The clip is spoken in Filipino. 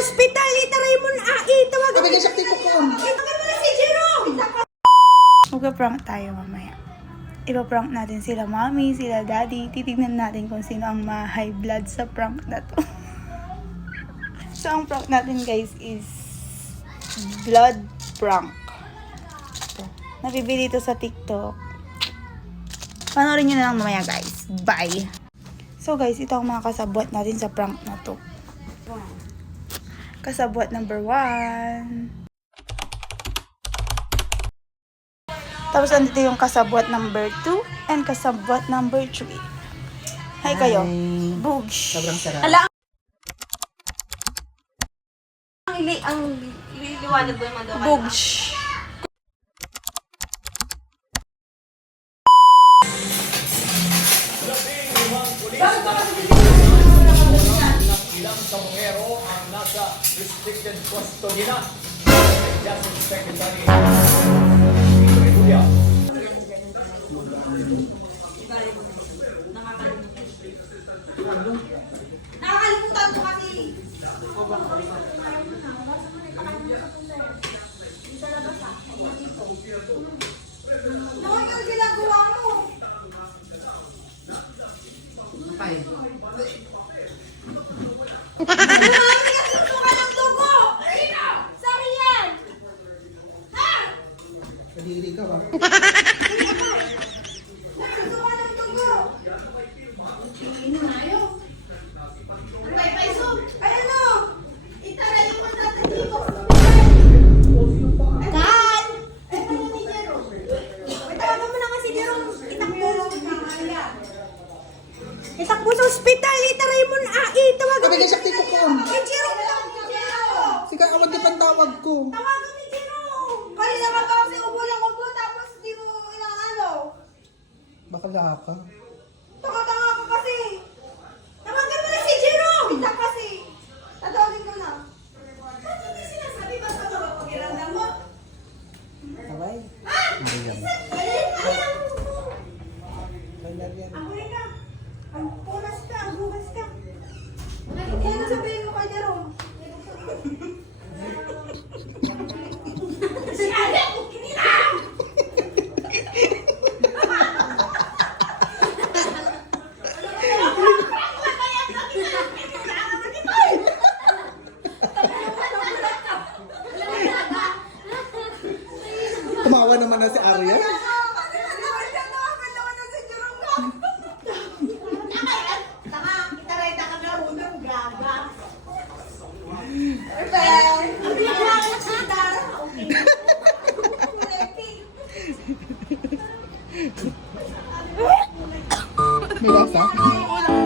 ospital, itaray mo na tawagan. Sabi ka siya tiko ko. Tawagan mo na si Jerome. Magpa-prank tayo mamaya. Ipa-prank natin sila mommy, sila daddy. Titignan natin kung sino ang ma-high blood sa prank na to. So, ang prank natin guys is blood prank. Ito. Nabibili ito sa TikTok. Panoorin nyo na lang mamaya guys. Bye! So guys, ito ang mga kasabwat natin sa prank na to. Kasabwat number 1. Tapos andito yung kasabwat number 2 and kasabwat number 3. Hi kayo. Boogs. Sobrang sarap. Ala, Ang liwanag ba yung mga doon? Boogs. Ilang sabongero ang nasa restricted custody na. Justice Secretary Rebulia. Nakakalimutan ko kasi. Naman yung ginagawa mo. Marami kasi suka ng dugo. Sino? Sorry yan. Ha? Kadiri ka ba? Nagsusuka ng dugo. Tingin na tayo. Paiso. Ay ano? Itaray mo natin dito. Kan! Ay, ano ni Jerome? Ay, tawagan mo na kasi Jerome. Itakbo mo. Itakbo sa ospital, itaray mo na tawagan. Sabi ka siya tiko ko. Ay, Jerome lang. Jerome. Sige, awag di pantawag ko. Tawagan ni Jerome. Kanina ka ba kasi ubo lang ubo tapos di mo inaano. Bakala ka. Tanga-tanga ka kasi. Tawagan mo na si Jerome. Itak kasi. Tatawagin ko na. Bakit hindi sinasabi ba sa mga pakiramdam mo? Sabay. Ha? Mariam. Ayan. Mariam. Ako rin na. Ang punas ka, ang bukas ka. Ano sabihin mo kay Jerome? Sinabi ako, kinilang! Tumawa naman na si Arya. May lasa?